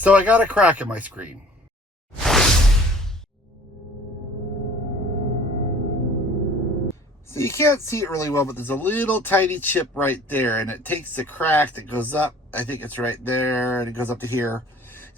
So I got a crack in my screen. So you can't see it really well, but there's a little tiny chip right there, and it takes the crack that goes up. I think it's right there, and it goes up to here.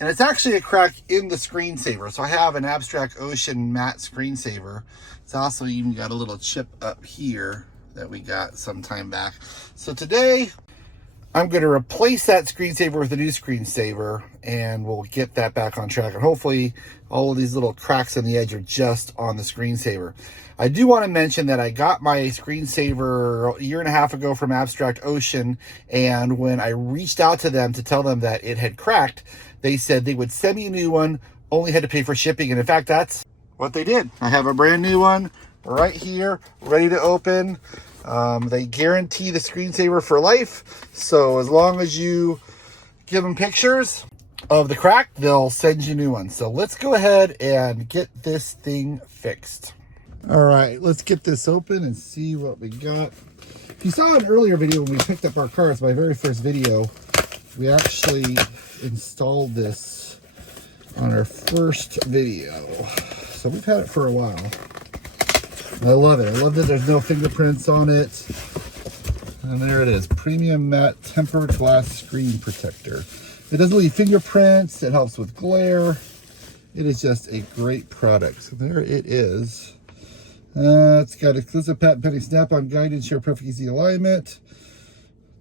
And it's actually a crack in the screensaver. So I have an Abstract Ocean matte screensaver. It's also even got a little chip up here that we got some time back. So today, I'm going to replace that screensaver with a new screensaver, and we'll get that back on track. And hopefully all of these little cracks on the edge are just on the screensaver. I do want to mention that I got my screensaver a year and a half ago from Abstract Ocean, and when I reached out to them to tell them that it had cracked, they said they would send me a new one, only had to pay for shipping. And in fact, that's what they did. I have a brand new one right here, ready to open. They guarantee the screensaver for life. So as long as you give them pictures of the crack, they'll send you new ones. So let's go ahead and get this thing fixed. All right, let's get this open and see what we got. If you saw an earlier video when we picked up our car, it's my very first video, we actually installed this on our first video. So we've had it for a while. I love it. I love that there's no fingerprints on it. And there it is, premium matte tempered glass screen protector. It doesn't leave fingerprints. It helps with glare. It is just a great product. So there it is. It's got exclusive patent pending snap-on guide to ensure perfect easy alignment.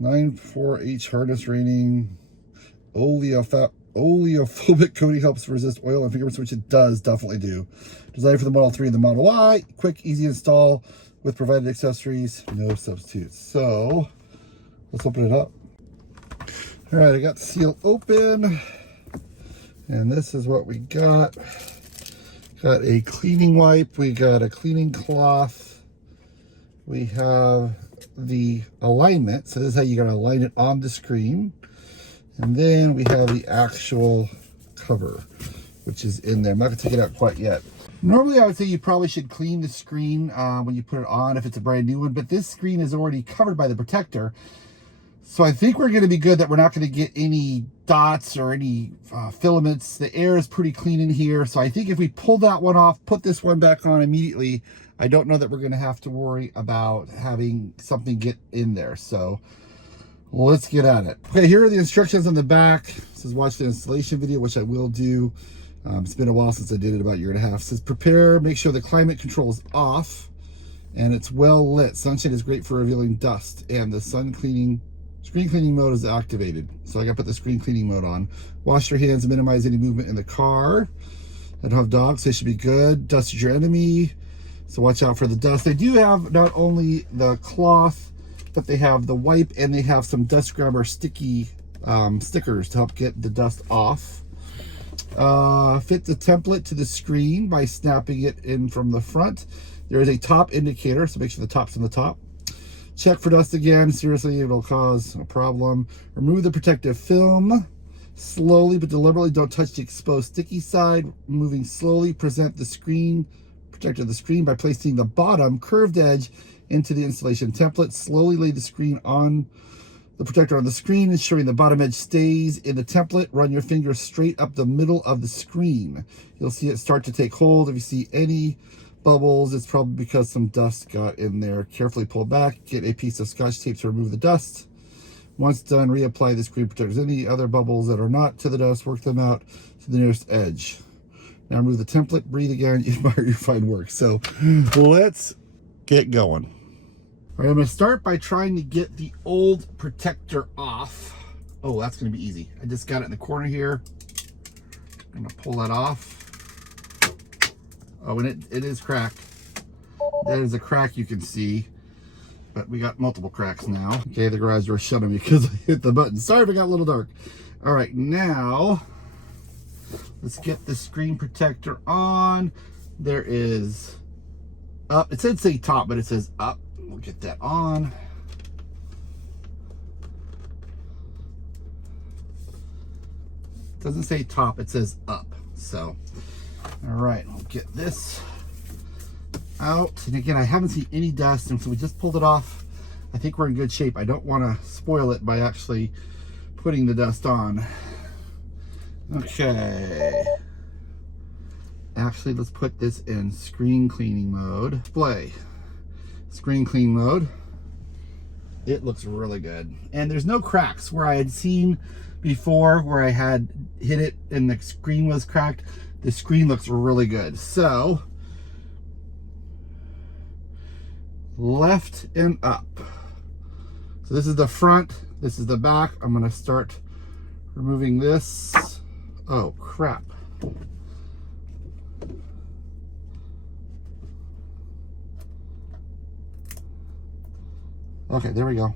9.4H harness rating. Oleophobic coating helps resist oil and fingerprints, which it does definitely do. Designed for the Model 3 and the Model Y. Quick, easy install with provided accessories. No substitutes. So let's open it up. All right, I got the seal open. And this is what we got. Got a cleaning wipe. We got a cleaning cloth. We have the alignment. So this is how you're going to align it on the screen. And then we have the actual cover, which is in there. I'm not going to take it out quite yet. Normally, I would say you probably should clean the screen when you put it on if it's a brand new one, but this screen is already covered by the protector. So I think we're going to be good that we're not going to get any dots or any filaments. The air is pretty clean in here. So I think if we pull that one off, put this one back on immediately, I don't know that we're going to have to worry about having something get in there. So let's get at it. Okay, here are the instructions on the back. It says watch the installation video, which I will do. It's been a while since I did it, about a year and a half. It says prepare, make sure the climate control is off and it's well lit. Sunshine is great for revealing dust, and the screen cleaning mode is activated. So I got to put the screen cleaning mode on. Wash your hands and minimize any movement in the car. I don't have dogs, so they should be good. Dust is your enemy, so watch out for the dust. They do have not only the cloth, but they have the wipe, and they have some dust grabber sticky stickers to help get the dust off. Fit the template to the screen by snapping it in from the front. There is a top indicator, so make sure the top's on the top. Check for dust again. Seriously, it'll cause a problem. Remove the protective film. Slowly but deliberately, don't touch the exposed sticky side. Moving slowly, present the screen protector of the screen by placing the bottom curved edge into the installation template. Slowly lay the screen on the protector on the screen, ensuring the bottom edge stays in the template. Run your finger straight up the middle of the screen. You'll see it start to take hold. If you see any bubbles, it's probably because some dust got in there. Carefully pull back. Get a piece of Scotch tape to remove the dust. Once done, reapply the screen protectors. Any other bubbles that are not to the dust, work them out to the nearest edge. Now remove the template. Breathe again. You admire your fine work. So let's get going. All right, I'm going to start by trying to get the old protector off. Oh, that's going to be easy. I just got it in the corner here. I'm going to pull that off. Oh, and it is cracked. That is a crack you can see, but we got multiple cracks now. Okay, the garage door shut on me because I hit the button. Sorry if it got a little dark. All right, now let's get the screen protector on. There is up. It said say top, but it says up. We'll get that on. It doesn't say top, it says up. So, all right, we'll get this out. And again, I haven't seen any dust, and so we just pulled it off. I think we're in good shape. I don't want to spoil it by actually putting the dust on. Okay. Actually, let's put this in screen cleaning mode. Display. Screen clean mode. It looks really good. And there's no cracks where I had seen before where I had hit it and the screen was cracked. The screen looks really good. So, left and up. So this is the front, this is the back. I'm gonna start removing this. Oh, crap. Okay, there we go.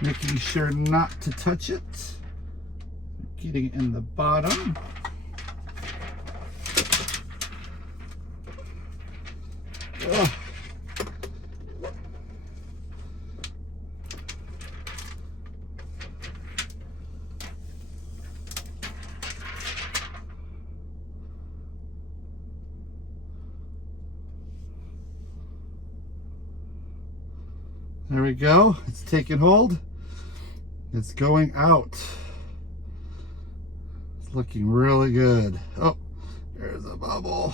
Making sure not to touch it. Getting in the bottom. Ugh. There we go. It's taking hold. It's going out. It's looking really good. Oh, there's a bubble.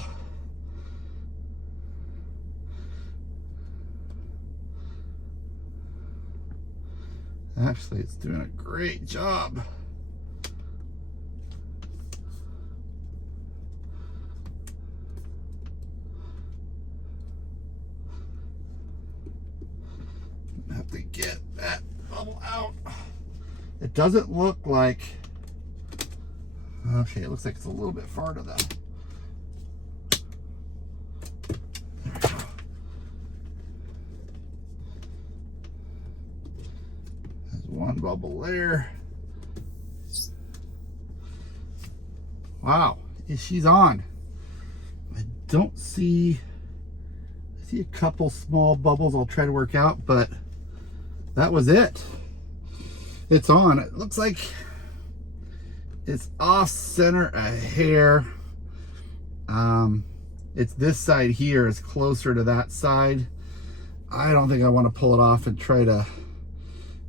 Actually, it's doing a great job. Have to get that bubble out. It doesn't look like, okay, it looks like it's a little bit farther though. There we go. There's one bubble there. Wow, she's on. I don't see, I see a couple small bubbles I'll try to work out, but that was it. It's on. It looks like it's off center a hair. It's this side here is closer to that side. I don't think I want to pull it off and try to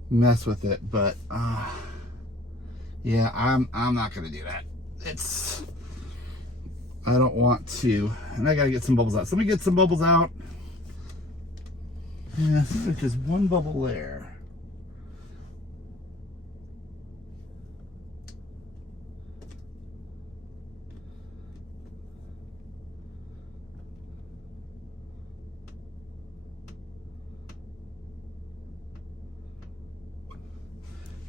mess with it, but yeah, I'm not gonna do that. I don't want to, and I gotta get some bubbles out. So let me get some bubbles out. Yeah, I think there's just one bubble there.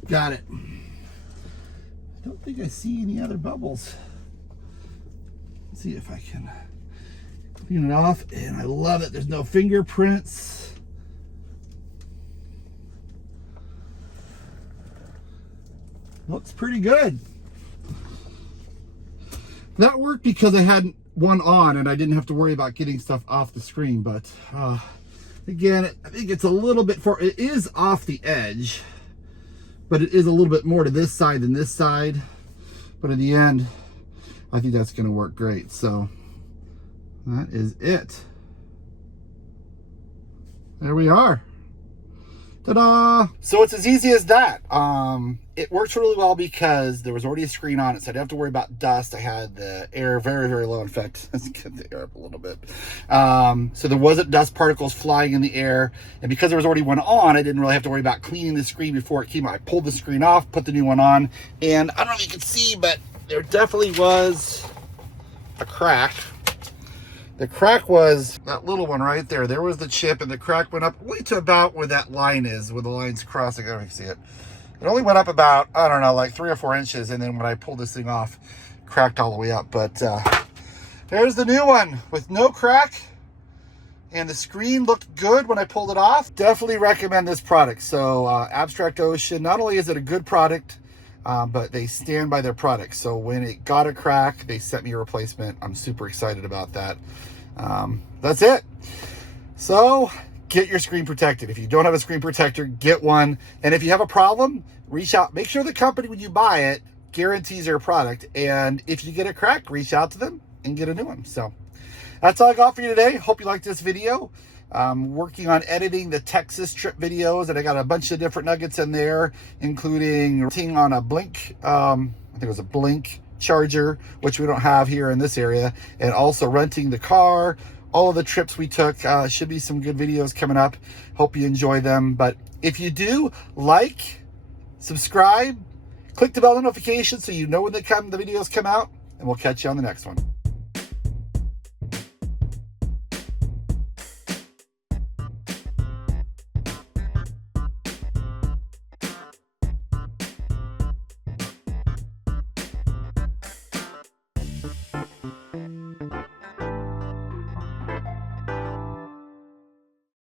Got it. I don't think I see any other bubbles. Let's see if I can clean it off. And I love it. There's no fingerprints. Looks pretty good. That worked because I had one on and I didn't have to worry about getting stuff off the screen. But again, I think it's a little bit far. It is off the edge, but it is a little bit more to this side than this side. But in the end, I think that's going to work great. So that is it. There we are. Ta-da! So it's as easy as that. It works really well because there was already a screen on it, so I didn't have to worry about dust. I had the air very, very low. In fact, let's get the air up a little bit. So there wasn't dust particles flying in the air, and because there was already one on, I didn't really have to worry about cleaning the screen before it came out. I pulled the screen off, put the new one on, and I don't know if you can see, but there definitely was a crack. The crack was that little one right there. There was the chip, and the crack went up way to about where that line is, where the line's crossing. I don't know if you can see it. It only went up about, I don't know, like 3 or 4 inches, and then when I pulled this thing off, cracked all the way up. But there's the new one with no crack, and the screen looked good when I pulled it off. Definitely recommend this product. So Abstract Ocean, not only is it a good product, but they stand by their product. So when it got a crack, they sent me a replacement. I'm super excited about that. That's it. So get your screen protected. If you don't have a screen protector, get one. And if you have a problem, reach out. Make sure the company, when you buy it, guarantees their product. And if you get a crack, reach out to them and get a new one. So that's all I got for you today. Hope you liked this video. Working on editing the Texas trip videos, and I got a bunch of different nuggets in there, including renting on a Blink, I think it was a Blink charger, which we don't have here in this area, and also renting the car. All of the trips we took. Should be some good videos coming up. Hope you enjoy them. But if you do, like, subscribe, click the bell notification so you know when the videos come out, and we'll catch you on the next one.